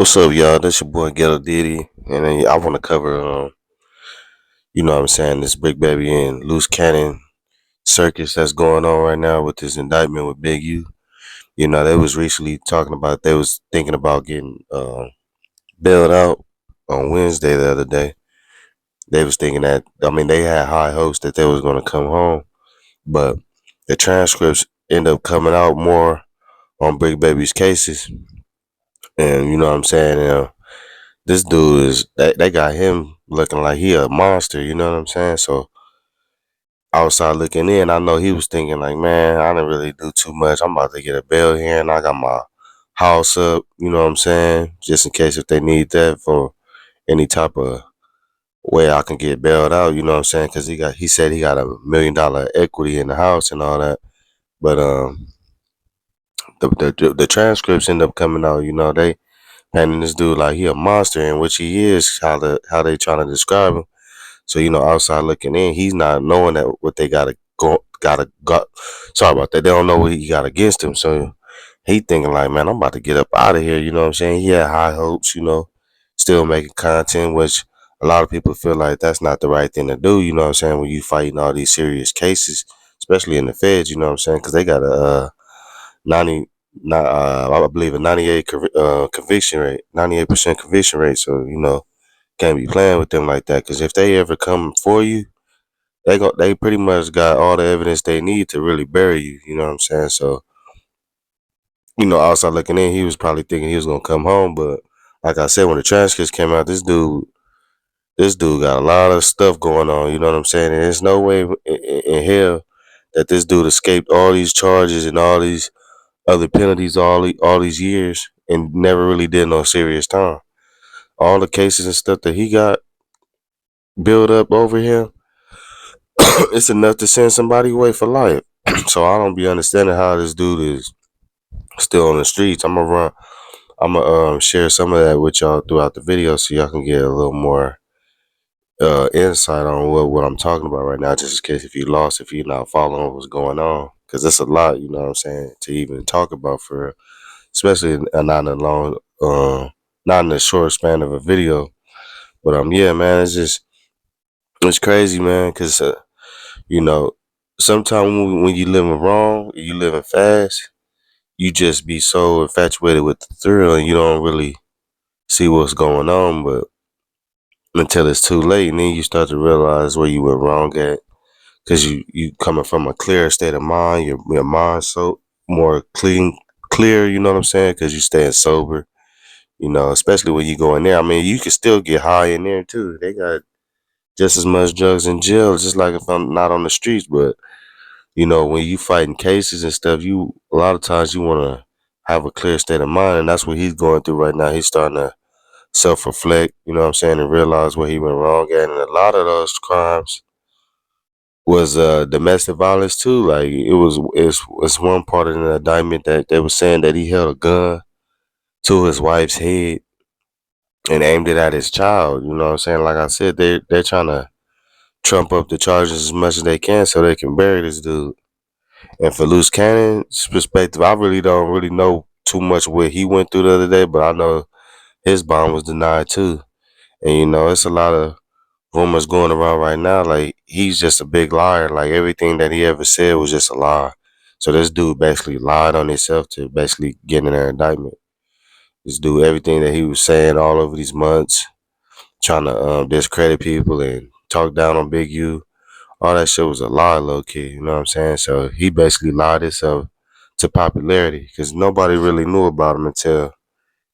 What's up, y'all? This your boy Ghetto Diddy, and I want to cover, what I'm saying, this Bricc Baby and Luce Cannon circus that's going on right now with this indictment with Big U. They was recently talking about they was thinking about getting bailed out on Wednesday the other day. They was thinking that they had high hopes that they was gonna come home, but the transcripts end up coming out more on Bricc Baby's cases, and you know what I'm saying. This dude they got him looking like he a monster, you know what I'm saying? So outside looking in, I know he was thinking like, man, I didn't really do too much. I'm about to get a bail here and I got my house up, you know what I'm saying? Just in case if they need that for any type of way I can get bailed out, you know what I'm saying? Cause he said he got $1 million equity in the house and all that. But the transcripts end up coming out, they painting this dude like he a monster, and which he is, how they trying to describe him. So outside looking in, he's not knowing that what they got. Sorry about that. They don't know what he got against him. So he thinking like, man, I'm about to get up out of here. You know what I'm saying? He had high hopes. Still making content, which a lot of people feel like that's not the right thing to do. You know what I'm saying? When you fighting all these serious cases, especially in the feds. You know what I'm saying? Because they got a 90. I believe a 98 conviction rate, 98% conviction rate. So can't be playing with them like that. Because if they ever come for you, they pretty much got all the evidence they need to really bury you. You know what I'm saying? So outside looking in, he was probably thinking he was gonna come home, but like I said, when the transcripts came out, this dude got a lot of stuff going on. You know what I'm saying? And there's no way in hell that this dude escaped all these charges and all these other penalties all these years and never really did no serious time. All the cases and stuff that he got built up over him, it's enough to send somebody away for life. So I don't be understanding how this dude is still on the streets. I'm gonna share some of that with y'all throughout the video so y'all can get a little more insight on what I'm talking about right now, just in case if you lost, if you're not following what's going on, because it's a lot, you know what I'm saying, to even talk about for real, especially not in a long, not in a short span of a video. But yeah, man, it's crazy, man, because you know, sometimes when you living wrong, you living fast, you just be so infatuated with the thrill and you don't really see what's going on, but until it's too late, and then you start to realize where you went wrong at, because you coming from a clear state of mind, your mind so more clear, you know what I'm saying, because you staying sober, especially when you go in there. I mean, you can still get high in there too. They got just as much drugs in jail, just like if I'm not on the streets, but when you fighting cases and stuff, you a lot of times you want to have a clear state of mind, and that's what he's going through right now. He's starting to self-reflect, you know what I'm saying, and realize where he went wrong at. And a lot of those crimes was domestic violence too. Like it's one part of the indictment that they were saying that he held a gun to his wife's head and aimed it at his child. You know what I'm saying? Like I said, they're trying to trump up the charges as much as they can so they can bury this dude. And for Luce Cannon's perspective, I really don't really know too much what he went through the other day, but I know his bond was denied too. And it's a lot of rumors going around right now. Like he's just a big liar. Like everything that he ever said was just a lie. So this dude basically lied on himself to basically get in their indictment. This dude, everything that he was saying all over these months, trying to discredit people and talk down on Big U, all that shit was a lie, low key. You know what I'm saying? So he basically lied himself to popularity because nobody really knew about him until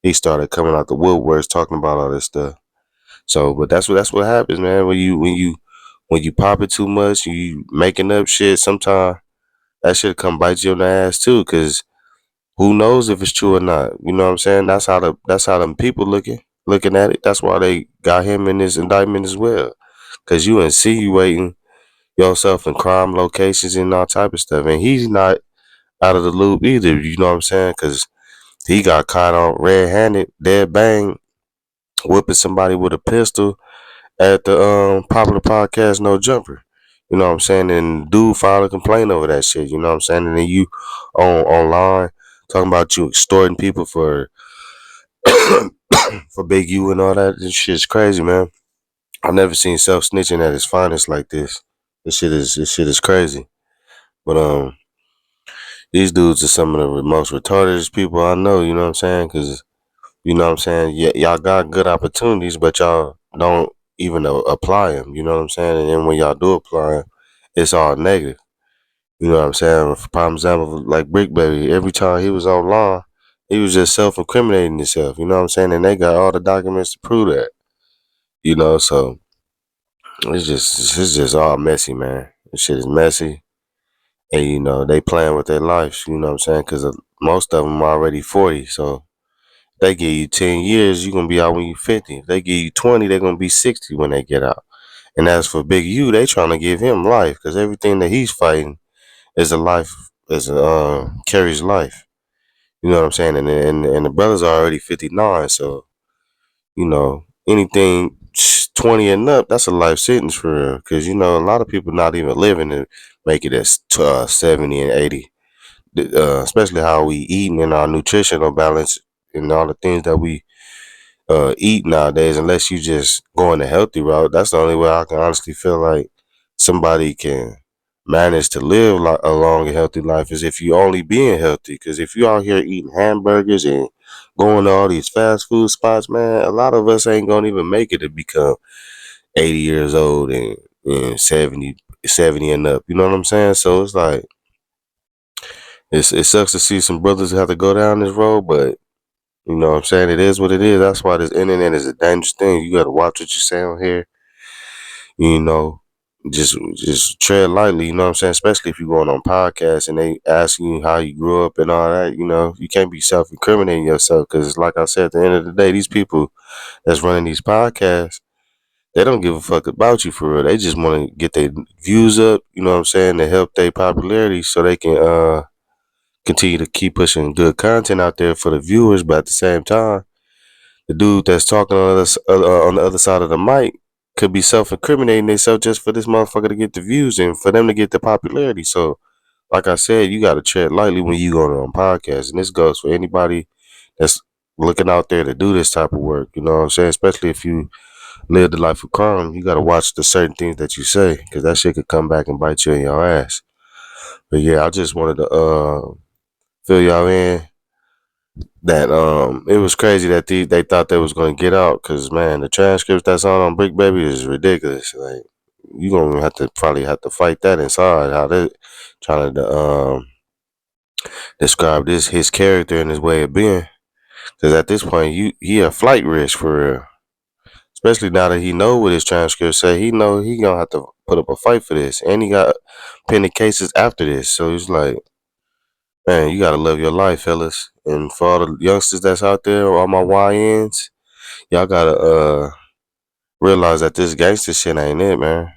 he started coming out the woodworks talking about all this stuff. So, but that's what happens, man. When you pop it too much, you making up shit. Sometimes that shit come bite you in the ass too, cause who knows if it's true or not? You know what I'm saying? That's how them people looking at it. That's why they got him in this indictment as well, cause you insinuating yourself in crime locations and all type of stuff, and he's not out of the loop either. You know what I'm saying? Cause he got caught on red-handed, dead bang, whipping somebody with a pistol at the popular podcast No Jumper. You know what I'm saying? And dude filed a complaint over that shit. You know what I'm saying? And then you online talking about you extorting people for for Big U and all that. This shit's crazy, man. I've never seen self snitching at its finest like this. This shit is crazy. But these dudes are some of the most retarded people I know. You know what I'm saying? Because you know what I'm saying. Yeah, y'all got good opportunities, but y'all don't even apply them. You know what I'm saying? And then when y'all do apply them, it's all negative. You know what I'm saying? For prime example, like Bricc Baby, every time he was online, he was just self-incriminating himself. You know what I'm saying? And they got all the documents to prove that. You know, so it's just all messy, man. This shit is messy, and you know they playing with their lives. You know what I'm saying? Because most of them are already 40, so they give you 10 years, you're gonna be out when you 50. If they give you 20, they're gonna be 60 when they get out. And as for Big U, they trying to give him life because everything that he's fighting is a life, is a carries life. You know what I'm saying? And the brothers are already 59, so you know anything 20 and up, that's a life sentence for real. Because you know a lot of people not even living to make it as 70 and 80. Especially how we eating and our nutritional balance and all the things that we eat nowadays. Unless you just going the healthy route, that's the only way I can honestly feel like somebody can manage to live like a long and healthy life is if you only being healthy. Because if you out here eating hamburgers and going to all these fast food spots, man, a lot of us ain't gonna even make it to become 80 years old and 70 and up. You know what I'm saying? So it's like it sucks to see some brothers have to go down this road, but you know what I'm saying? It is what it is. That's why this internet is a dangerous thing. You gotta watch what you say on here. You know, just tread lightly, you know what I'm saying? Especially if you're going on podcasts and they asking you how you grew up and all that, you know, you can't be self-incriminating yourself because like I said, at the end of the day, these people that's running these podcasts, they don't give a fuck about you for real. They just want to get their views up, you know what I'm saying, to help their popularity so they can continue to keep pushing good content out there for the viewers, but at the same time, the dude that's talking on the other side of the mic could be self-incriminating themselves just for this motherfucker to get the views and for them to get the popularity. So, like I said, you got to tread lightly when you go on podcasts, and this goes for anybody that's looking out there to do this type of work. You know what I'm saying? Especially if you live the life of crime, you got to watch the certain things that you say because that shit could come back and bite you in your ass. But yeah, I just wanted to fill y'all in that it was crazy that they thought they was gonna get out because man the transcripts that's on Bricc Baby is ridiculous. Like you gonna probably have to fight that inside how they trying to describe this his character and his way of being because at this point he a flight risk for real, especially now that he know what his transcripts say. He know he gonna have to put up a fight for this and he got pending cases after this, so it's like man, you gotta love your life, fellas. And for all the youngsters that's out there, all my YNs, y'all gotta realize that this gangster shit ain't it, man.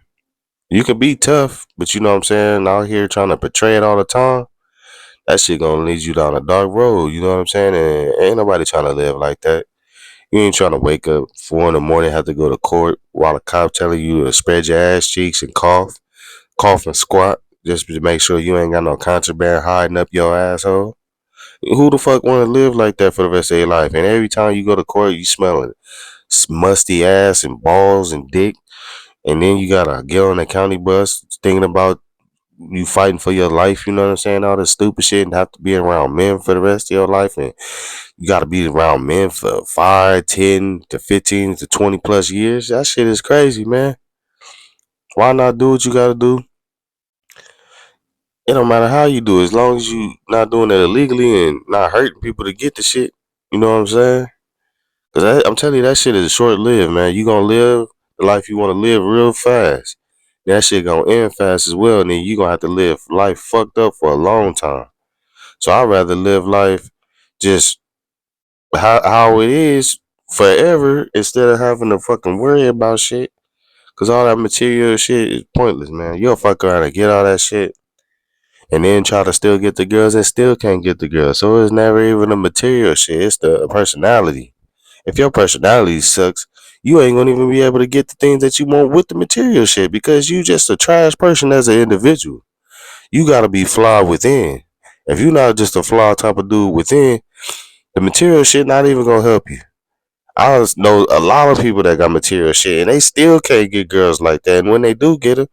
You can be tough, but you know what I'm saying, out here trying to portray it all the time, that shit gonna lead you down a dark road, you know what I'm saying? And ain't nobody trying to live like that. You ain't trying to wake up 4 in the morning, have to go to court while a cop telling you to spread your ass cheeks and cough and squat just to make sure you ain't got no contraband hiding up your asshole. Who the fuck want to live like that for the rest of their life? And every time you go to court, you smelling musty ass and balls and dick. And then you gotta get on the county bus thinking about you fighting for your life, you know what I'm saying? All this stupid shit and have to be around men for the rest of your life. And you gotta be around men for 5, 10 to 15 to 20 plus years. That shit is crazy, man. Why not do what you gotta do? It don't matter how you do it, as long as you not doing it illegally and not hurting people to get the shit. You know what I'm saying? Cause I'm telling you, that shit is short lived, man. You gonna live the life you want to live real fast. That shit gonna end fast as well, and then you gonna have to live life fucked up for a long time. So I'd rather live life just how it is forever instead of having to fucking worry about shit. Cause all that material shit is pointless, man. You'll fuck around and get all that shit, and then try to still get the girls and still can't get the girls. So it's never even the material shit. It's the personality. If your personality sucks, you ain't gonna even be able to get the things that you want with the material shit because you just a trash person as an individual. You gotta be flawed within. If you're not just a flawed type of dude within, the material shit not even gonna help you. I know a lot of people that got material shit, and they still can't get girls like that. And when they do get them,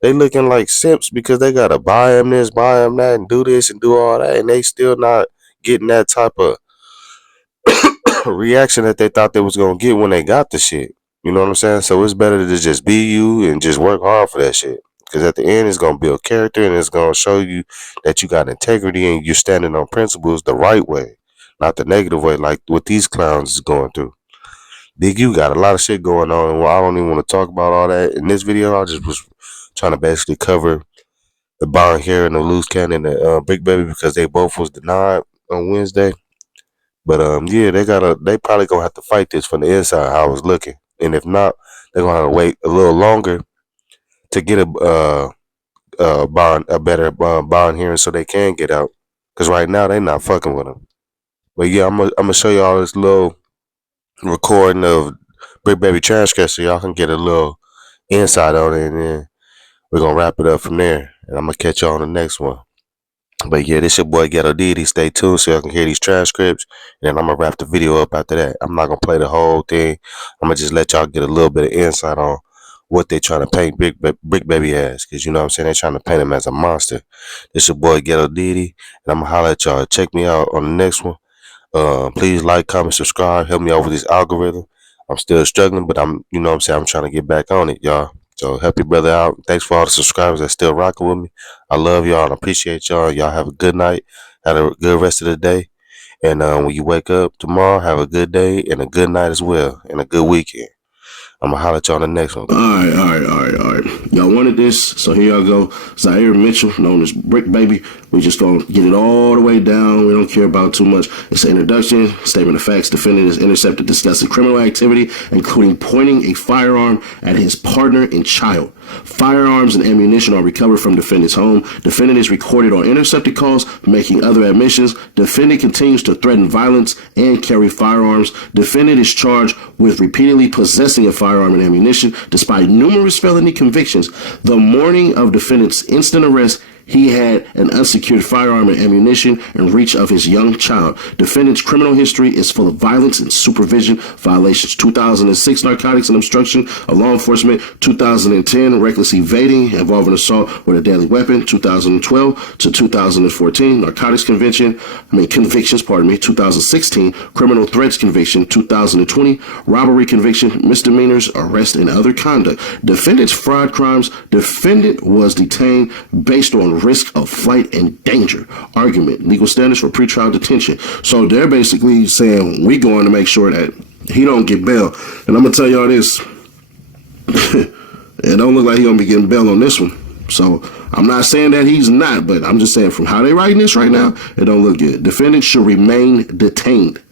they looking like simps because they gotta buy them this, buy them that, and do this and do all that, and they still not getting that type of reaction that they thought they was gonna get when they got the shit. You know what I'm saying? So it's better to just be you and just work hard for that shit. Because at the end, it's gonna build character and it's gonna show you that you got integrity and you're standing on principles the right way, not the negative way, like what these clowns is going through. Big U got a lot of shit going on, and I don't even want to talk about all that in this video. I just was trying to basically cover the bond here and the Luce and the Bricc Baby because they both was denied on Wednesday. But yeah, they probably gonna have to fight this from the inside. How I was looking, and if not, they're gonna have to wait a little longer to get a better bond hearing so they can get out. Cause right now they not fucking with them. But yeah, I'm gonna show y'all this little recording of Bricc Baby transcripts so y'all can get a little insight on it, and then we're gonna wrap it up from there. And I'm gonna catch y'all on the next one. But yeah, this your boy Ghetto Diddy. Stay tuned so y'all can hear these transcripts. And then I'm gonna wrap the video up after that. I'm not gonna play the whole thing. I'm gonna just let y'all get a little bit of insight on what they trying to paint Bricc Baby as. Cause you know what I'm saying? They trying to paint him as a monster. This your boy Ghetto Diddy. And I'm gonna holler at y'all. Check me out on the next one. Please like, comment, subscribe. Help me out with this algorithm. I'm still struggling, but you know what I'm saying? I'm trying to get back on it, y'all. So help your brother out. Thanks for all the subscribers that still rocking with me. I love y'all and appreciate y'all. Y'all have a good night. Have a good rest of the day. And when you wake up tomorrow, have a good day and a good night as well. And a good weekend. I'm going to holler at y'all on the next one. All right. Y'all wanted this, so here y'all go. Zaire Mitchell, known as Bricc Baby. We just gonna get it all the way down. We don't care about too much. It's an introduction, statement of facts. Defendant is intercepted discussing criminal activity, including pointing a firearm at his partner and child. Firearms and ammunition are recovered from defendant's home. Defendant is recorded on intercepted calls, making other admissions. Defendant continues to threaten violence and carry firearms. Defendant is charged with repeatedly possessing a firearm and ammunition, despite numerous felony convictions. The morning of defendant's instant arrest, he had an unsecured firearm and ammunition in reach of his young child. Defendant's criminal history is full of violence and supervision violations. 2006, narcotics and obstruction of law enforcement. 2010, reckless evading involving assault with a deadly weapon. 2012 to 2014, narcotics convictions. 2016, criminal threats conviction. 2020, robbery conviction, misdemeanors, arrest, and other conduct. Defendant's fraud crimes. Defendant was detained based on risk of flight and danger. Argument, legal standards for pretrial detention. So they're basically saying we going to make sure that he don't get bail. And I'm gonna tell y'all this, it don't look like he gonna be getting bail on this one. So I'm not saying that he's not, but I'm just saying from how they writing this right now, it don't look good. Defendant should remain detained.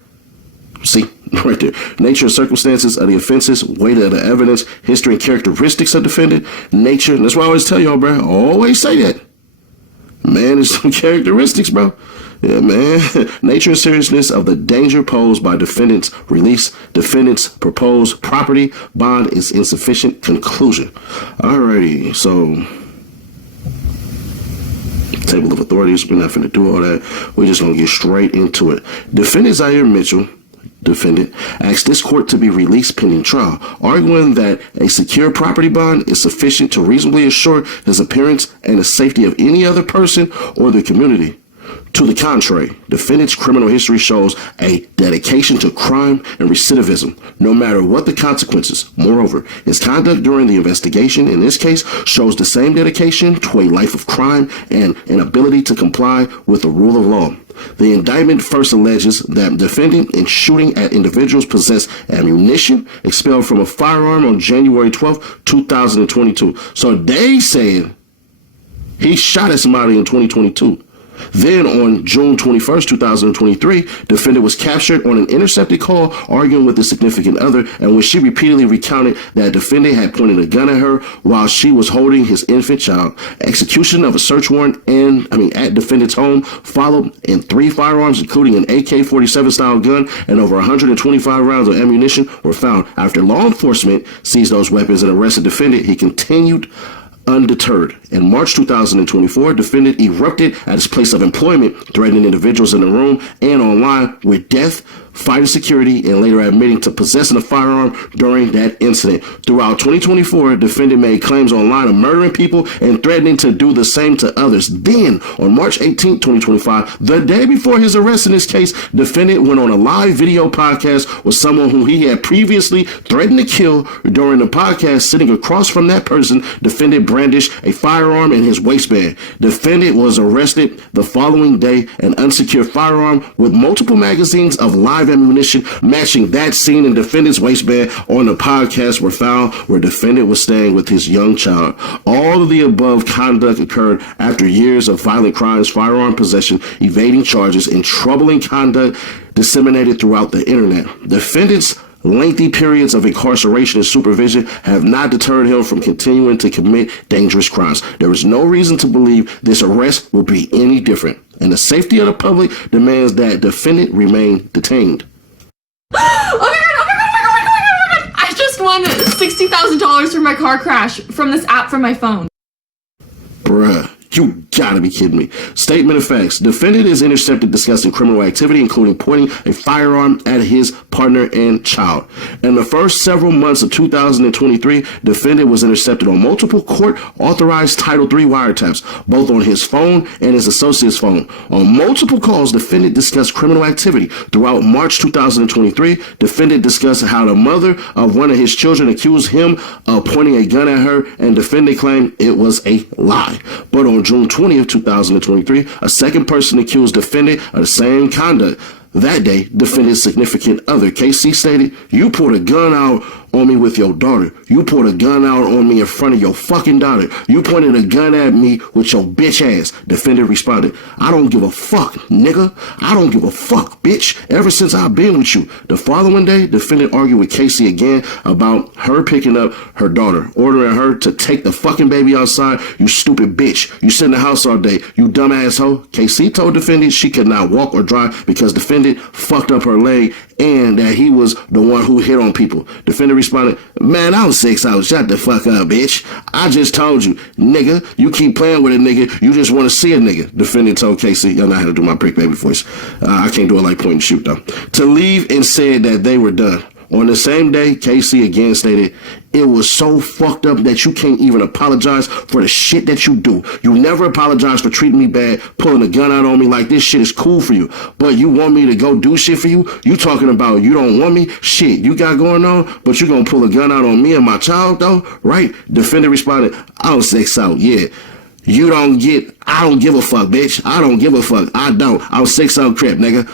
See, right there. Nature and circumstances of the offenses, weight of the evidence, history and characteristics of defendant, nature. And that's why I always tell y'all, bro. I always say that. Man, there's some characteristics, bro. Yeah, man. Nature and seriousness of the danger posed by defendant's release. Defendant's proposed property bond is insufficient. Conclusion. Alrighty, so table of authorities. We're not finna do all that. We're just gonna get straight into it. Defendant Zaire Mitchell, defendant, asked this court to be released pending trial, arguing that a secure property bond is sufficient to reasonably assure his appearance and the safety of any other person or the community. To the contrary, defendant's criminal history shows a dedication to crime and recidivism, no matter what the consequences. Moreover, his conduct during the investigation in this case shows the same dedication to a life of crime and an ability to comply with the rule of law. The indictment first alleges that defendant in shooting at individuals possessed ammunition expelled from a firearm on January 12, 2022. So they said he shot at somebody in 2022. Then on June 21st, 2023, defendant was captured on an intercepted call arguing with a significant other, and when she repeatedly recounted that defendant had pointed a gun at her while she was holding his infant child. Execution of a search warrant at defendant's home followed, and 3 firearms, including an AK-47 style gun and over 125 rounds of ammunition, were found. After law enforcement seized those weapons and arrested defendant, he continued undeterred. In March 2024, defendant erupted at his place of employment, threatening individuals in the room and online with death fighting security, and later admitting to possessing a firearm during that incident. Throughout 2024, defendant made claims online of murdering people and threatening to do the same to others. Then, on March 18, 2025, the day before his arrest in this case, defendant went on a live video podcast with someone who he had previously threatened to kill. During the podcast, sitting across from that person, defendant brandished a firearm in his waistband. Defendant was arrested the following day. An unsecured firearm with multiple magazines of live ammunition matching that seen in defendant's waistband on the podcast were found where defendant was staying with his young child. All of the above conduct occurred after years of violent crimes, firearm possession, evading charges, and troubling conduct disseminated throughout the internet. Defendant's lengthy periods of incarceration and supervision have not deterred him from continuing to commit dangerous crimes. There is no reason to believe this arrest will be any different, and the safety of the public demands that defendant remain detained. Oh my god! I just won $60,000 for my car crash from this app from my phone. Bruh. You gotta be kidding me. Statement of facts. Defendant is intercepted discussing criminal activity, including pointing a firearm at his partner and child. In the first several months of 2023, defendant was intercepted on multiple court-authorized Title III wiretaps, both on his phone and his associate's phone. On multiple calls, defendant discussed criminal activity. Throughout March 2023, defendant discussed how the mother of one of his children accused him of pointing a gun at her, and defendant claimed it was a lie. But on June 20th, 2023, a second person accused defendant of the same conduct. That day, defendant's significant other, KC, stated, "You pulled a gun out on me with your daughter. You pulled a gun out on me in front of your fucking daughter. You pointed a gun at me with your bitch ass." Defendant responded, "I don't give a fuck, nigga. I don't give a fuck, bitch, ever since I've been with you." The following day, defendant argued with Casey again about her picking up her daughter, ordering her to take the fucking baby outside. "You stupid bitch. You sit in the house all day. You dumb asshole." Casey told defendant she could not walk or drive because defendant fucked up her leg and that he was the one who hit on people. Defendant responded, "Man, I was 6 out. Shut the fuck up, bitch. I just told you, nigga. You keep playing with a nigga. You just want to see a nigga." Defendant told Casey, y'all know how to do my Bricc Baby voice. I can't do it like point and shoot though. To leave and said that they were done. On the same day, Casey again stated, "It was so fucked up that you can't even apologize for the shit that you do. You never apologize for treating me bad, pulling a gun out on me like this shit is cool for you. But you want me to go do shit for you? You talking about you don't want me? Shit you got going on, but you gonna pull a gun out on me and my child though, right?" Defendant responded, "I was 6 out, yeah. I don't give a fuck, bitch. I don't give a fuck. I don't. I was 6 out crap, nigga."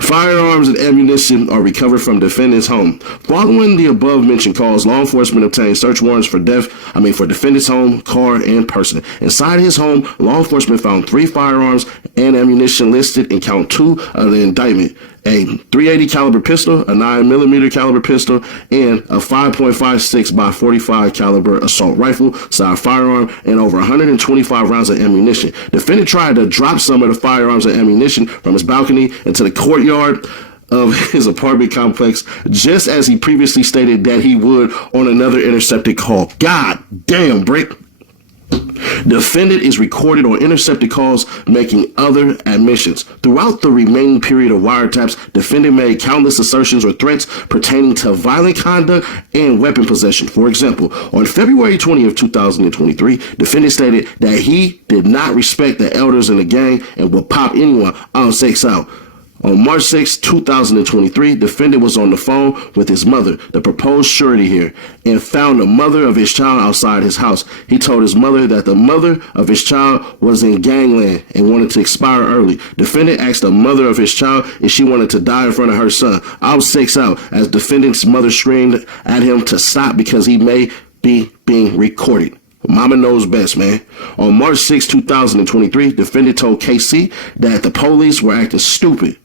Firearms and ammunition are recovered from defendant's home. Following the above-mentioned calls, law enforcement obtained search warrants for defendant's home, car, and person. Inside his home, law enforcement found 3 firearms and ammunition listed in count 2 of the indictment: a .380 caliber pistol, a 9mm caliber pistol, and a 5.56 by 45 caliber assault rifle style firearm, and over 125 rounds of ammunition. Defendant tried to drop some of the firearms and ammunition from his balcony into the courtyard of his apartment complex, just as he previously stated that he would on another intercepted call. God damn, Bricc. Defendant is recorded on intercepted calls making other admissions. Throughout the remaining period of wiretaps, defendant made countless assertions or threats pertaining to violent conduct and weapon possession. For example, on February 20th, 2023, defendant stated that he did not respect the elders in the gang and would pop anyone on 6 out. On March 6, 2023, defendant was on the phone with his mother, the proposed surety here, and found the mother of his child outside his house. He told his mother that the mother of his child was in gangland and wanted to expire early. Defendant asked the mother of his child if she wanted to die in front of her son. "I was 6 out," as defendant's mother screamed at him to stop because he may be being recorded. Mama knows best, man. On March 6, 2023, defendant told KC that the police were acting stupid,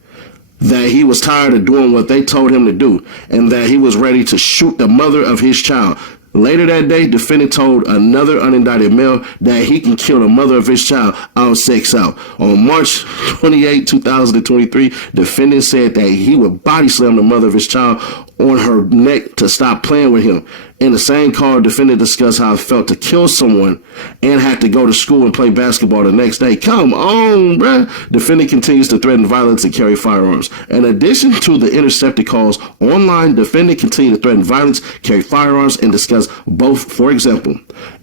that he was tired of doing what they told him to do, and that he was ready to shoot the mother of his child. Later that day, defendant told another unindicted male that he can kill the mother of his child on 6 out. On March 28, 2023, defendant said that he would body slam the mother of his child on her neck to stop playing with him. In the same call, defendant discussed how it felt to kill someone and had to go to school and play basketball the next day. Come on, bruh. Defendant continues to threaten violence and carry firearms. In addition to the intercepted calls online, defendant continued to threaten violence, carry firearms, and discuss both. For example,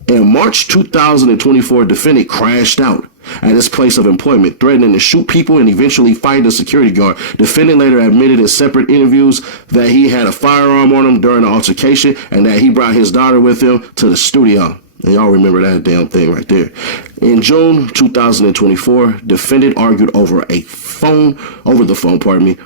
in March 2024, defendant crashed out at his place of employment, threatening to shoot people and eventually fight a security guard. Defendant later admitted in separate interviews that he had a firearm on him during the altercation and that he brought his daughter with him to the studio. And y'all remember that damn thing right there. In June 2024, defendant argued over the phone,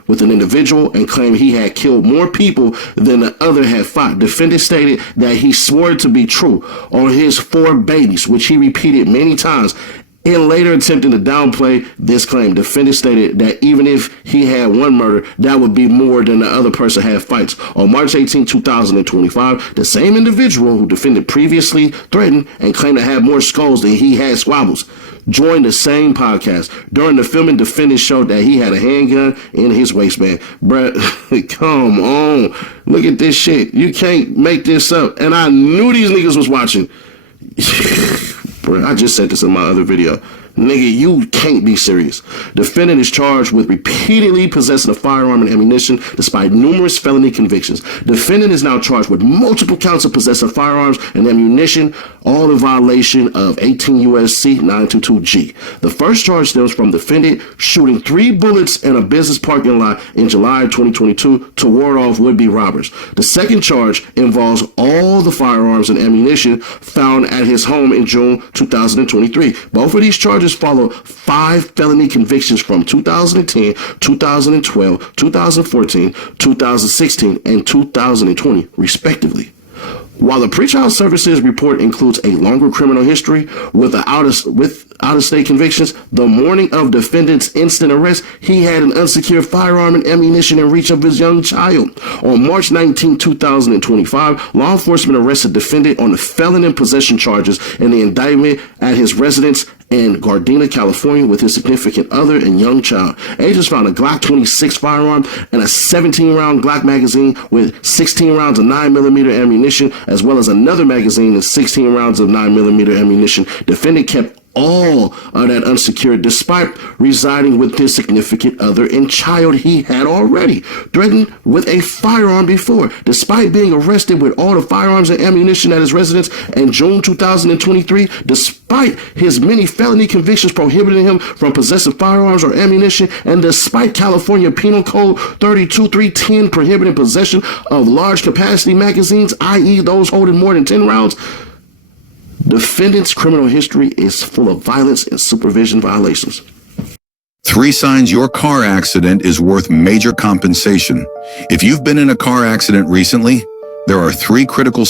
with an individual and claimed he had killed more people than the other had fought. Defendant stated that he swore to be true on his 4 babies, which he repeated many times. In later attempting to downplay this claim, defendant stated that even if he had one murder, that would be more than the other person had fights. On March 18, 2025, the same individual who defendant previously threatened and claimed to have more skulls than he had squabbles joined the same podcast. During the filming, defendant showed that he had a handgun in his waistband. Bruh, come on. Look at this shit. You can't make this up. And I knew these niggas was watching. Bro, I just said this in my other video. Nigga, you can't be serious. Defendant is charged with repeatedly possessing a firearm and ammunition despite numerous felony convictions. Defendant is now charged with multiple counts of possessing firearms and ammunition, all in violation of 18 U.S.C. 922G. The first charge stems from defendant shooting 3 bullets in a business parking lot in July 2022 to ward off would-be robbers. The second charge involves all the firearms and ammunition found at his home in June 2023. Both of these charges follow 5 felony convictions from 2010, 2012, 2014, 2016, and 2020, respectively. While the pretrial services report includes a longer criminal history with out-of-state convictions, the morning of defendant's instant arrest, he had an unsecured firearm and ammunition in reach of his young child. On March 19, 2025, law enforcement arrested defendant on the felon in possession charges in the indictment at his residence in Gardena, California, with his significant other and young child. Agents found a Glock 26 firearm and a 17-round Glock magazine with 16 rounds of 9mm ammunition, as well as another magazine and 16 rounds of 9mm ammunition. Defendant kept all of that unsecured despite residing with his significant other and child he had already threatened with a firearm before. Despite being arrested with all the firearms and ammunition at his residence in June 2023, despite his many felony convictions prohibiting him from possessing firearms or ammunition, and despite California Penal Code 32310 prohibiting possession of large capacity magazines, i.e. those holding more than 10 rounds, defendant's criminal history is full of violence and supervision violations. 3 signs your car accident is worth major compensation. If you've been in a car accident recently, there are 3 critical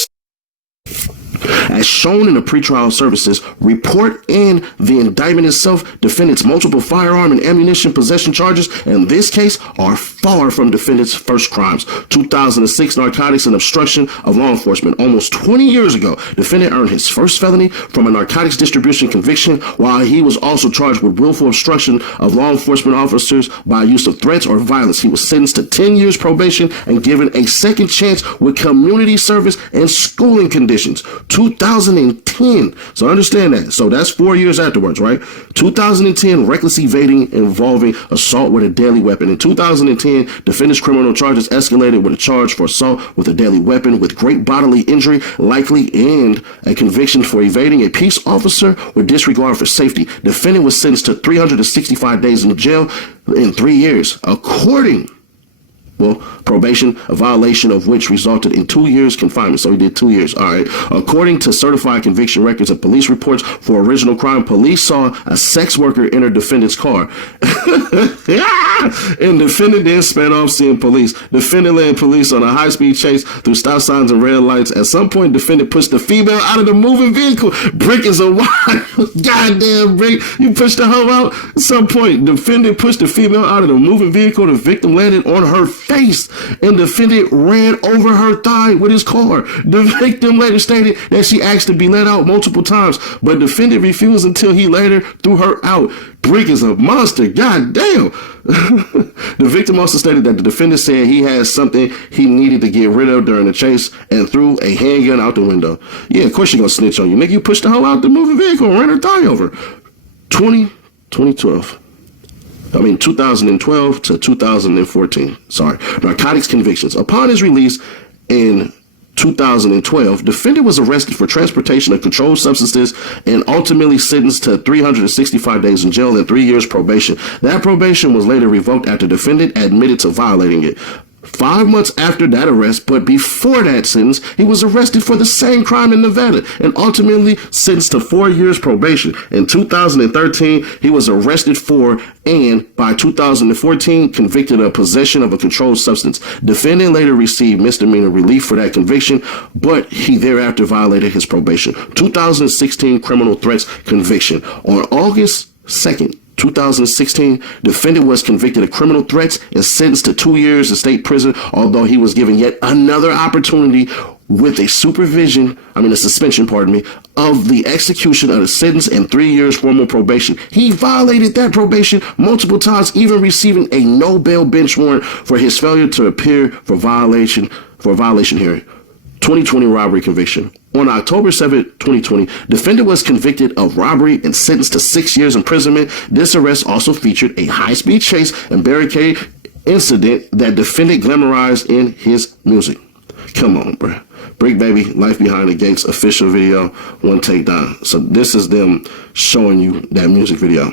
As shown in the pretrial services report and the indictment itself, defendant's multiple firearm and ammunition possession charges in this case are far from defendant's first crimes. 2006 narcotics and obstruction of law enforcement. Almost 20 years ago, defendant earned his first felony from a narcotics distribution conviction, while he was also charged with willful obstruction of law enforcement officers by use of threats or violence. He was sentenced to 10 years probation and given a second chance with community service and schooling conditions. 2010. So understand that. So that's 4 years afterwards, right? 2010, reckless evading involving assault with a deadly weapon. In 2010, defendant's criminal charges escalated with a charge for assault with a deadly weapon with great bodily injury likely, and a conviction for evading a peace officer with disregard for safety. Defendant was sentenced to 365 days in jail in 3 years. Probation, a violation of which resulted in 2 years confinement. So he did 2 years. All right. According to certified conviction records and police reports for original crime, police saw a sex worker enter defendant's car. And defendant then sped off seeing police. Defendant led police on a high-speed chase through stop signs and red lights. At some point, defendant pushed the female out of the moving vehicle. Bricc is a wild. Goddamn, Bricc. You pushed the hoe out. At some point, defendant pushed the female out of the moving vehicle. The victim landed on her face. face, and the defendant ran over her thigh with his car. The victim later stated that she asked to be let out multiple times, but the defendant refused until he later threw her out. Bricc is a monster. God damn. The victim also stated that the defendant said he had something he needed to get rid of during the chase and threw a handgun out the window. Yeah, of course she gonna snitch on you. Nigga, you pushed the hoe out the moving vehicle and ran her thigh over. 2012 to 2014. Sorry. Narcotics convictions. Upon his release in 2012, defendant was arrested for transportation of controlled substances and ultimately sentenced to 365 days in jail and 3 years probation. That probation was later revoked after defendant admitted to violating it. 5 months after that arrest, but before that sentence, he was arrested for the same crime in Nevada and ultimately sentenced to 4 years probation. In 2013, he was arrested for and by 2014 convicted of possession of a controlled substance. Defendant later received misdemeanor relief for that conviction, but he thereafter violated his probation. 2016 criminal threats conviction. On August 2nd, 2016, defendant was convicted of criminal threats and sentenced to 2 years in state prison, although he was given yet another opportunity with a suspension, of the execution of the sentence and 3 years formal probation. He violated that probation multiple times, even receiving a no bail bench warrant for his failure to appear for a violation hearing. 2020 robbery conviction. On October 7, 2020, defendant was convicted of robbery and sentenced to 6 years imprisonment. This arrest also featured a high-speed chase and barricade incident that defendant glamorized in his music. Come on, bruh. Bricc Baby, Life Behind the Gates official video, one take down. So this is them showing you that music video.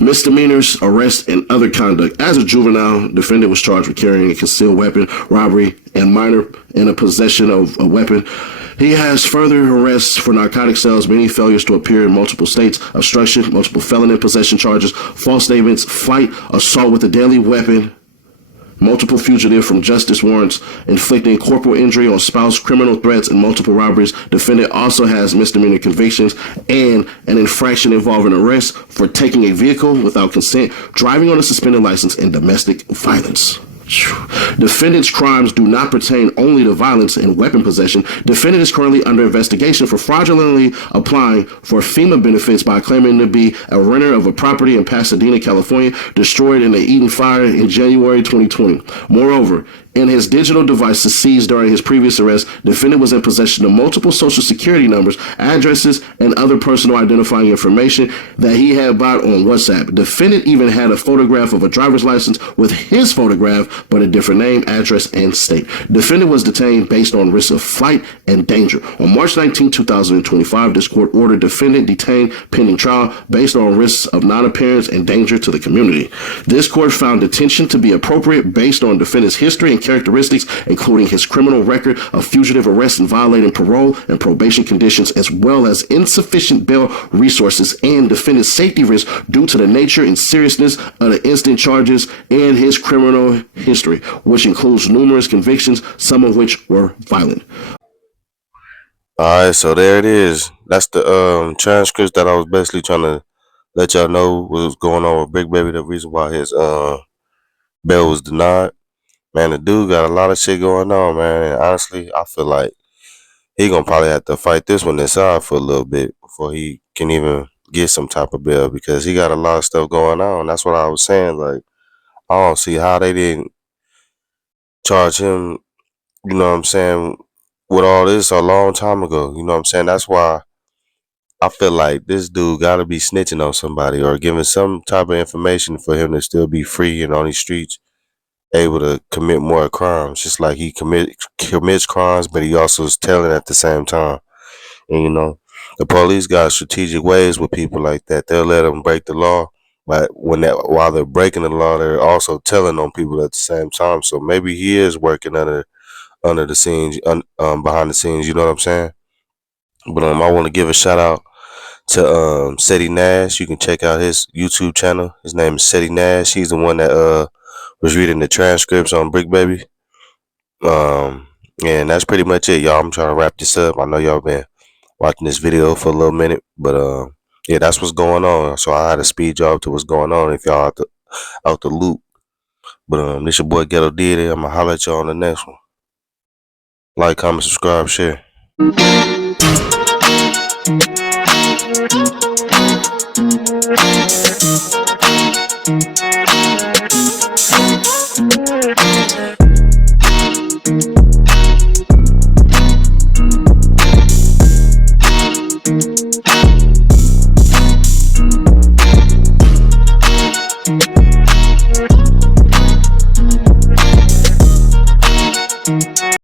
Misdemeanors, arrest, and other conduct. As a juvenile, defendant was charged with carrying a concealed weapon, robbery, and minor in a possession of a weapon. He has further arrests for narcotic sales, many failures to appear in multiple states, obstruction, multiple felony possession charges, false statements, flight, assault with a deadly weapon, multiple fugitive from justice warrants, inflicting corporal injury on spouse, criminal threats, and multiple robberies. Defendant also has misdemeanor convictions and an infraction involving arrest for taking a vehicle without consent, driving on a suspended license, and domestic violence. Defendant's crimes do not pertain only to violence and weapon possession. Defendant is currently under investigation for fraudulently applying for FEMA benefits by claiming to be a renter of a property in Pasadena, California, destroyed in the Eden fire in January 2020. Moreover, in his digital devices seized during his previous arrest, defendant was in possession of multiple social security numbers, addresses, and other personal identifying information that he had bought on WhatsApp. Defendant even had a photograph of a driver's license with his photograph, but a different name, address, and state. Defendant was detained based on risk of flight and danger. On March 19, 2025, this court ordered defendant detained pending trial based on risks of non-appearance and danger to the community. This court found detention to be appropriate based on defendant's history and characteristics, including his criminal record of fugitive arrest and violating parole and probation conditions, as well as insufficient bail resources and defendant's safety risk due to the nature and seriousness of the instant charges and his criminal history, which includes numerous convictions, some of which were violent. Alright, so there it is. That's the transcripts that I was basically trying to let y'all know what was going on with Bricc Baby, the reason why his bail was denied. Man, the dude got a lot of shit going on, man. And honestly, I feel like he gonna probably have to fight this one inside for a little bit before he can even get some type of bail, because he got a lot of stuff going on. That's what I was saying. Like, I don't see how they didn't charge him, you know what I'm saying, with all this a long time ago. You know what I'm saying? That's why I feel like this dude gotta be snitching on somebody or giving some type of information for him to still be free and on these streets, able to commit more crimes. Just like he commits crimes, but he also is telling at the same time. And you know, the police got strategic ways with people like that. They'll let them break the law, but while they're breaking the law, they're also telling on people at the same time. So maybe he is working under the scenes, behind the scenes. You know what I'm saying? But I want to give a shout out to Seti Nash. You can check out his YouTube channel. His name is Seti Nash. He's the one that was reading the transcripts on Bricc Baby. And that's pretty much it, y'all. I'm trying to wrap this up. I know y'all been watching this video for a little minute, but yeah, that's what's going on. So I had to speed y'all up to what's going on if y'all out the loop. But this your boy Ghetto did it. I'ma holler at y'all on the next one. Like, comment, subscribe, share.